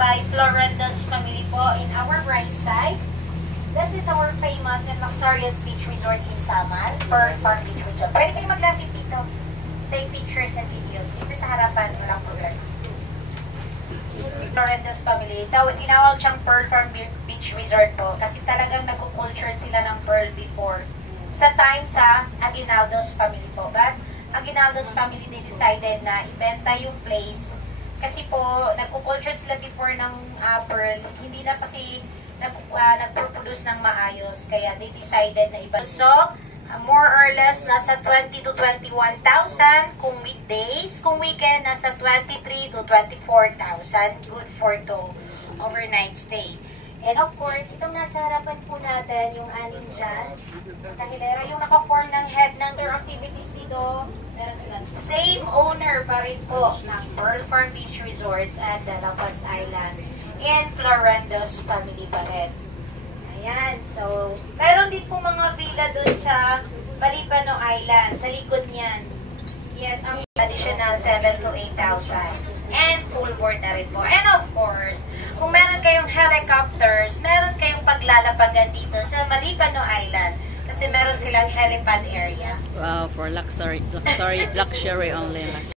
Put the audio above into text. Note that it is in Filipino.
by Florendo's family po in our right side. This is our famous and luxurious beach resort in Samal, Pearl Farm Beach Resort. Pwede kayo maglapit dito. Take pictures and videos. Ito sa harapan, walang problema. Florendo's family. Tinawag siyang Pearl Farm Beach Resort po kasi talagang nagkukultured sila ng Pearl before. Sa time sa Aguinaldo's family po. But Aguinaldo's family, they decided na ibenta yung place kasi po nagkukultured sila before ng Pearl. Hindi na kasi nagproduce ng maayos. Kaya they decided na iba. So, more or less, nasa 20 to 21,000 kung weekdays. Kung weekend, nasa 23 to 24,000. Good for the overnight stay. And of course, itong nasa harapan po natin, yung anin dyan, kahilera, yung naka-form ng head ng their activities dito, meron silang same owner pa rin po ng Pearl Farm Beach Resorts at Dalapas Island and Florendo's family pa rin. Ayan, so, meron din po mga villa dun sa Malipano Island, sa likod niyan. Yes, ang additional 7 to 8,000. And full board na rin po. And of course, kung meron kayong helicopters, meron kayong paglalapagan dito sa Malipano Island. Kasi meron silang helipad area. Wow, for luxury only.